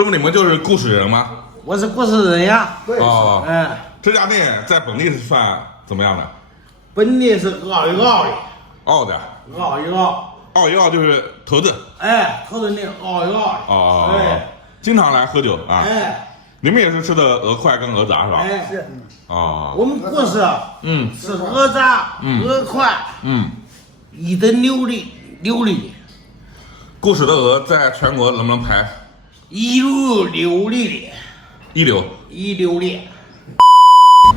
师傅，你们就是故事人吗？我是故事人呀。对。哦，这家店在本地是算怎么样的？本地是熬一熬的。熬的。熬一熬。熬一熬就是头子。头子那熬一熬。哦。经常来喝酒啊。你们也是吃的鹅块跟鹅杂是吧？是。哦。我们故事是鹅杂、鹅块，一等流利。故事的鹅在全国能不能排一流流利的？一流的。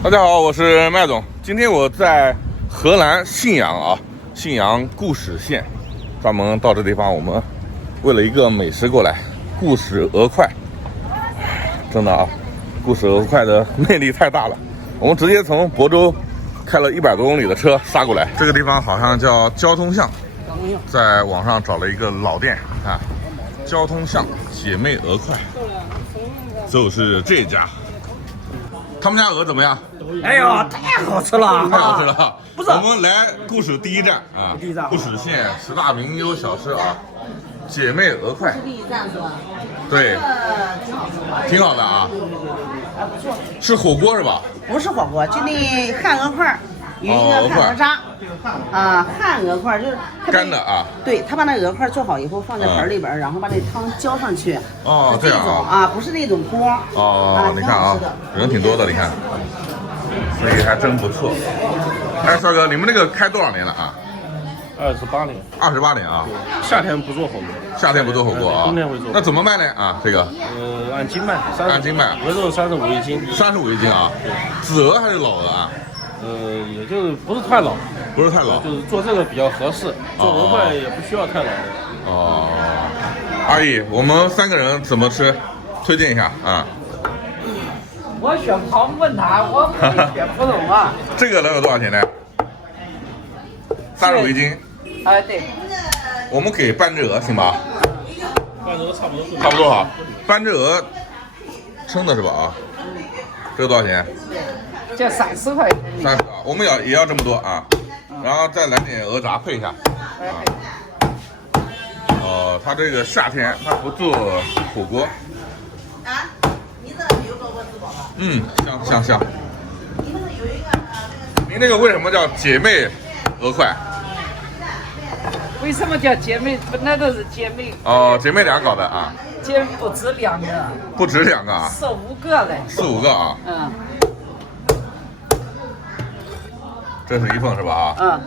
大家好，我是麦总。今天我在河南信阳固始县，专门到这地方，我们为了一个美食过来，固始鹅块。真的啊，固始鹅块的魅力太大了。我们直接从亳州开了100多公里的车杀过来。这个地方好像叫交通巷，在网上找了一个老店啊，交通巷姐妹鹅块，就是这家。他们家鹅怎么样？哎呦，太好吃了！太好吃了！不是，我们来固始第一站啊，固始县10大名优小吃啊，姐妹鹅块。第一站是吧？对，挺好的啊。是火锅是吧？不是火锅，就那汉鹅块，有一个汉鹅渣，汉鹅块就是干的啊。对，他把那鹅块做好以后放在盆里边，然后把那汤浇上去。哦，这样啊，不是那种锅。哦，你看啊，人挺多的，你看，生意还真不错。哎，帅哥，你们那个开多少年了啊28年。28年啊。夏天不做火锅。夏天不做火锅啊？冬天会做。那怎么卖呢？啊，这个？按斤卖。按斤卖。鹅肉35一斤。35一斤啊？子鹅还是老鹅啊？也就是不是太老。不是太老。就是做这个比较合适，做鹅块也不需要太老的。哦。阿姨，我们3个人怎么吃？推荐一下啊。我选旁问他，我选不懂啊。这个能有多少钱呢？35一斤。哎，对。我们给半只鹅行吧？半只鹅差不多。差不多哈。半只鹅称的是吧？啊。这个多少钱？这30块钱。30啊，我们也要这么多啊。然后再来点鹅杂配一下。啊。他这个夏天他不做火锅。啊，你这有做过吃饱吧？香。您那个为什么叫姐妹鹅块？为什么叫姐妹？本来都是姐妹。哦，姐妹俩搞的啊。姐妹不止2个。不止2个啊。4、5个嘞。4、5个啊。这是一份是吧？啊。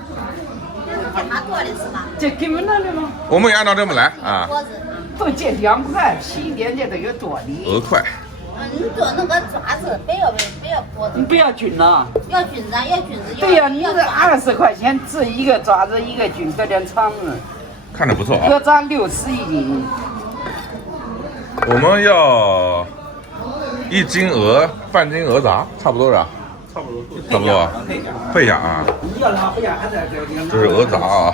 他做的是吗？这给你们那里吗？我们也按照这么来啊。都这2块，皮一点点都有多的。鹅块。你做那个爪子，不要脖子。你不要菌了。要菌子。对呀，你这20块钱治一个爪子1个菌，搁点肠子。看着不错啊。鹅杂60一斤。我们要1斤鹅，半斤鹅杂，差不多是吧？差不多啊。配一下啊。这是鹅杂啊。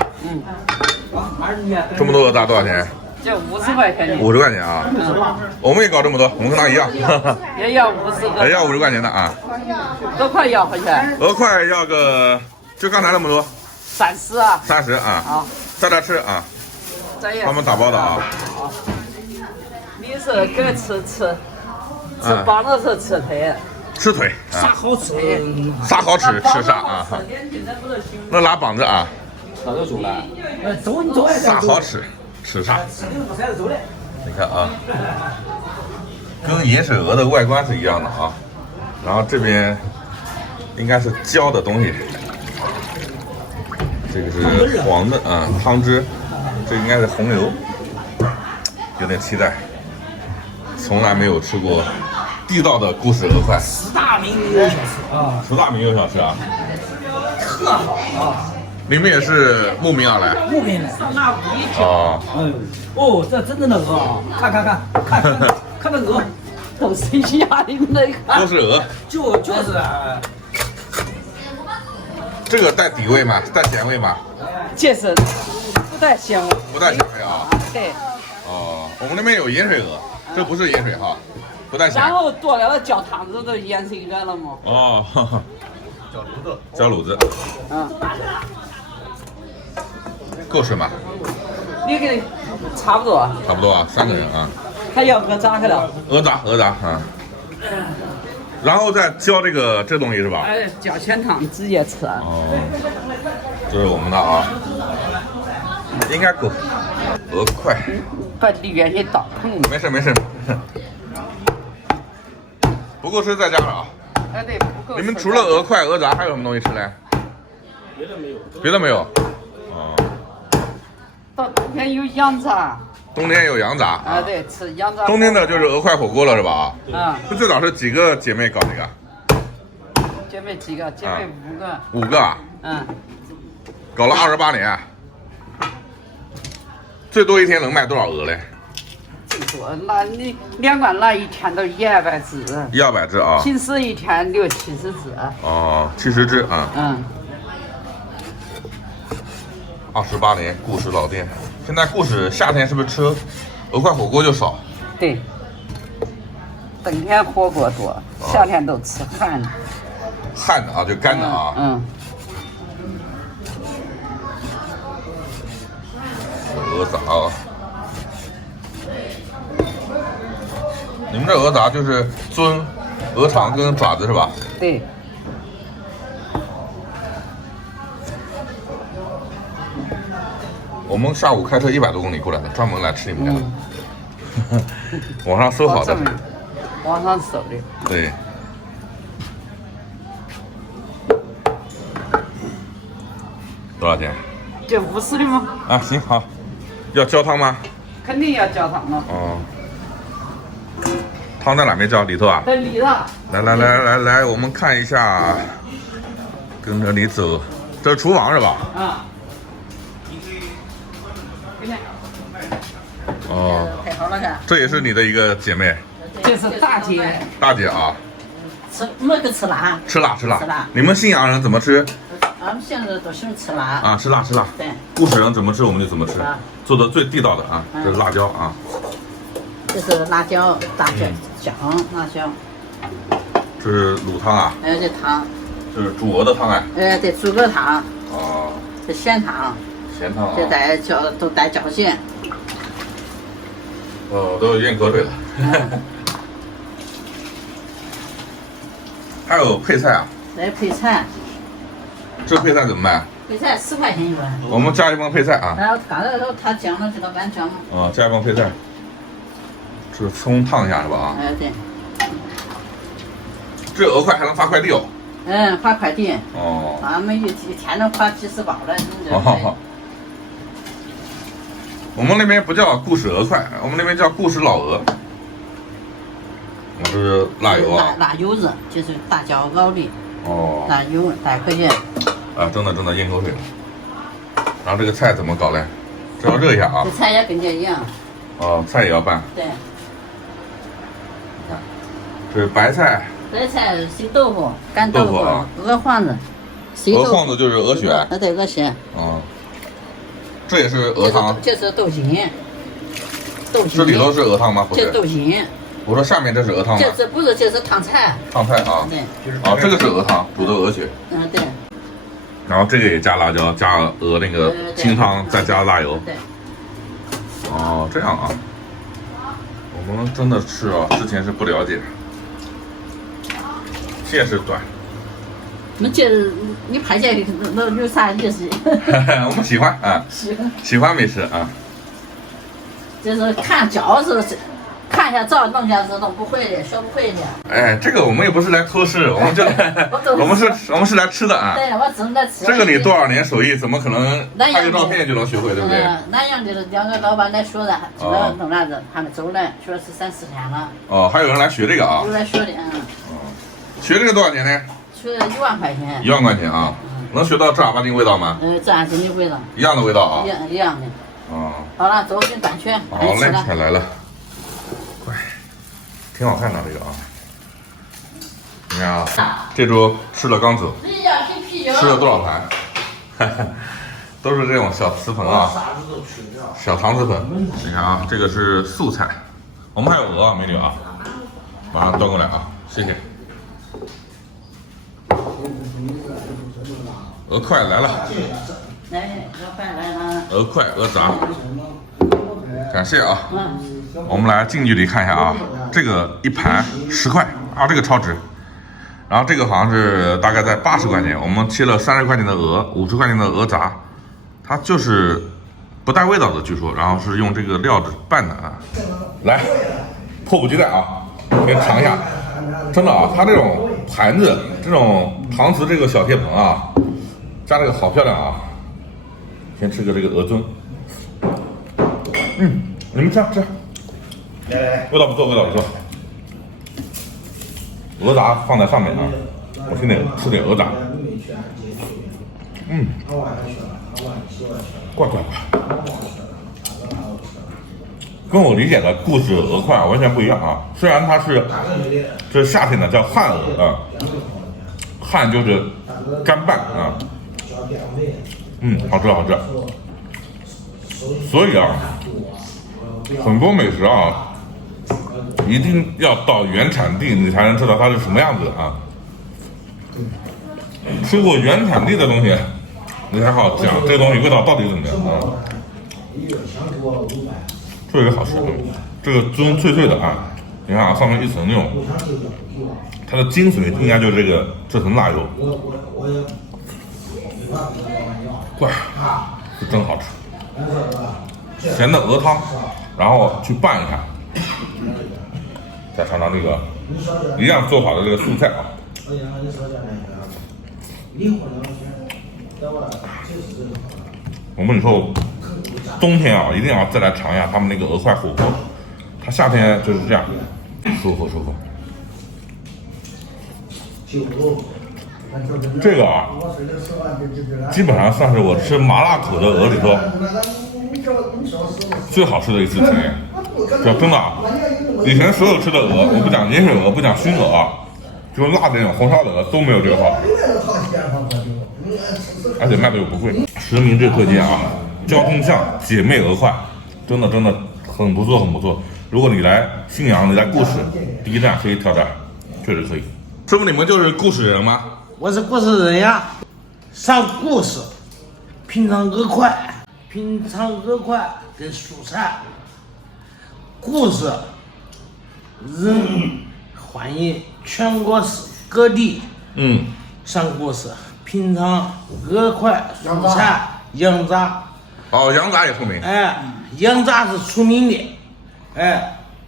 这么多鹅杂多少钱？这50块钱。50块钱啊。我们也搞这么多，我们跟他一样。也要50个。也要50块钱的啊。鹅块要回去。鹅块要个，就刚才那么多。30啊。30啊。好。在这吃啊。他们打包的啊。你是给吃饱了是吃腿。吃腿。啥好吃？啥好吃吃啥啊？那拉膀子啊。哪个煮的？走。啥好吃吃啥？你看啊，跟盐水鹅的外观是一样的啊。然后这边应该是浇的东西，这个是黄的汤汁，这应该是红油，有点期待。从来没有吃过地道的固始鹅块。10大名优小吃啊！10大名优小吃啊！特好啊！你们也是慕名而来？慕名来。哦，这真正的鹅啊！看那鹅，都是鸭的那个。都是鹅。就是这个带底味吗？带咸味吗？这是不带咸味。不带咸味啊？对。哦，我们那边有盐水鹅，这不是盐水哈，不带咸。然后剁了浇汤子都盐水鹅了嘛。哦，浇卤子。够吃吗？你给差不多。差不多啊，3个人啊。还要鹅杂去了。鹅杂啊。然后再浇这东西是吧？哎，浇咸汤直接吃。哦，这是我们的啊，应该够。鹅块，把里边一倒。没事。不够吃再加了啊。哎，对，不够。你们除了鹅块、鹅杂还有什么东西吃嘞？别的没有。哦。到冬天有羊杂。冬天有羊杂啊，对，吃羊杂。冬天的就是鹅块火锅了是吧？啊。这最早是几个姐妹搞这个？姐妹几个？姐妹5个。5个啊？嗯。搞了28年。最多一天能卖多少鹅嘞？最多，那你2罐那一天都100只。100只啊。平时一天60-70只。哦，70只啊。嗯。28年故事老店，现在故事夏天是不是吃鹅块火锅就少？对。冬天火锅多，夏天都吃旱的。旱的啊，就干的啊。嗯。鹅杂啊，你们这鹅杂就是尊、鹅肠跟爪子是吧？对。我们下午开车100多公里过来的，专门来吃你们家的。网上搜好的。网上搜的。对。多少钱？这50的吗？啊，行好。要浇汤吗？肯定要浇汤了。哦。汤在哪边浇？里头啊？在里头。来，我们看一下，跟着你走，这是厨房是吧？啊。哦。太好了噻。这也是你的一个姐妹。这是大姐。大姐啊。吃没个吃辣？吃辣。吃辣。你们信阳人怎么吃？俺们现在都喜欢吃辣啊，吃辣。对，故事人怎么吃我们就怎么吃，做的最地道的啊，这是辣椒啊。这是辣椒大姜辣椒。这是卤汤啊。哎，这汤。这是煮鹅的汤哎。哎，对，猪鹅汤。哦。这咸汤。咸汤啊。这都带椒咸。哦，都有咽口水了。还有配菜啊。来配菜。这配菜怎么卖？配菜10块钱一碗。我们加一帮配菜啊。然后刚才说他讲了，知道俺讲。啊，加一帮配菜。这是葱烫一下是吧？啊。哎，对。这鹅块还能发快递哦。嗯，发快递。哦。俺们一天能发几十包了，哦。我们那边不叫故事鹅块，我们那边叫故事老鹅。我这是辣油啊。辣油子就是大椒熬的。哦。辣油2块钱。啊，真的咽口水了。然后这个菜怎么搞嘞？这要热一下啊。这菜也跟这一样。哦，菜也要拌。对。这是白菜。白菜、水豆腐、干豆腐、鹅黄子。鹅黄子就是鹅血。对，鹅血。嗯。这也是鹅汤。这是豆筋。这里头是鹅汤吗？不是。这豆筋。我说下面这是鹅汤吗？这不是，这是烫菜。烫菜啊。对。啊，这个是鹅汤，煮的鹅血。嗯，对。然后这个也加辣椒，加鹅那个清汤，再加辣油。对。哦，这样啊。我们真的是啊，之前是不了解。见识短。你拍这那有啥意思？我们喜欢啊，喜欢美食啊。就是看饺子，看一下照，弄一下子弄不会的，学不会的。哎，这个我们也不是来偷师，我们就我们是来吃的啊。对，我只能来吃。这个你多少年手艺，怎么可能拍个照片就能学会，对不对？南阳的2个老板来学的，知道弄啥子？他们走了，学了是3-4天了。哦，还有人来学这个啊？有来学的，学这个多少钱呢？学了1万块钱。1万块钱啊？能学到正儿八经味道吗？正儿八经的味道。一样的味道啊？一样的。哦。好了，走进蛋圈。好嘞，菜来了。快，挺好看的这个啊。你看啊，这桌吃了刚走，吃了多少盘？都是这种小瓷盆啊，小搪瓷盆。你看啊，这个是素菜，我们还有鹅啊，美女啊，马上端过来啊，谢谢。鹅块来了，来，鹅块来了。鹅块、鹅杂，感谢啊。我们来近距离看一下啊，这个一盘10块啊，这个超值。然后这个好像是大概在80块钱，我们切了30块钱的鹅，50块钱的鹅杂，它就是不带味道的，据说，然后是用这个料子拌的啊。来，迫不及待啊，先尝一下，真的啊，它这种盘子，这种搪瓷这个小铁盆啊，加这个好漂亮啊。先吃个这个鹅胗，你们吃，味道不错，味道不错。鹅杂放在上面啊，我先吃点鹅杂，怪，跟我理解的故事鹅块完全不一样啊。虽然它是这夏天的叫旱鹅啊，旱就是干拌啊，好吃。所以啊，很多美食啊。一定要到原产地，你才能知道它是什么样子啊！吃过原产地的东西，你才好讲这个东西味道到底怎么样啊！特别好吃，这个胗脆脆的啊！你看啊，上面一层那种，它的精髓应该就是这层辣油，怪，是真好吃。咸的鹅汤，然后去拌一下。再尝尝那个一样做法的这个素菜啊，我跟你说，冬天啊一定要再来尝一下他们那个鹅块火锅，它夏天就是这样，舒服。这个啊，基本上算是我吃麻辣口的鹅里头最好吃的一次体验。真的啊，以前所有吃的鹅，我不讲盐水鹅，不讲熏鹅啊，就是辣的那种红烧的鹅都没有这个好吃，而且卖的又不贵，实名制推荐啊！交通巷姐妹鹅块，真的很不错。如果你来信阳，你来固始，第一站可以挑战，确实可以。师傅，你们就是固始人吗？我是固始人呀，上固始品尝鹅块跟蔬菜。固始人欢迎全国各地上固始品尝鹅块、蔬菜、羊杂。哦，羊杂也出名。羊杂是出名的。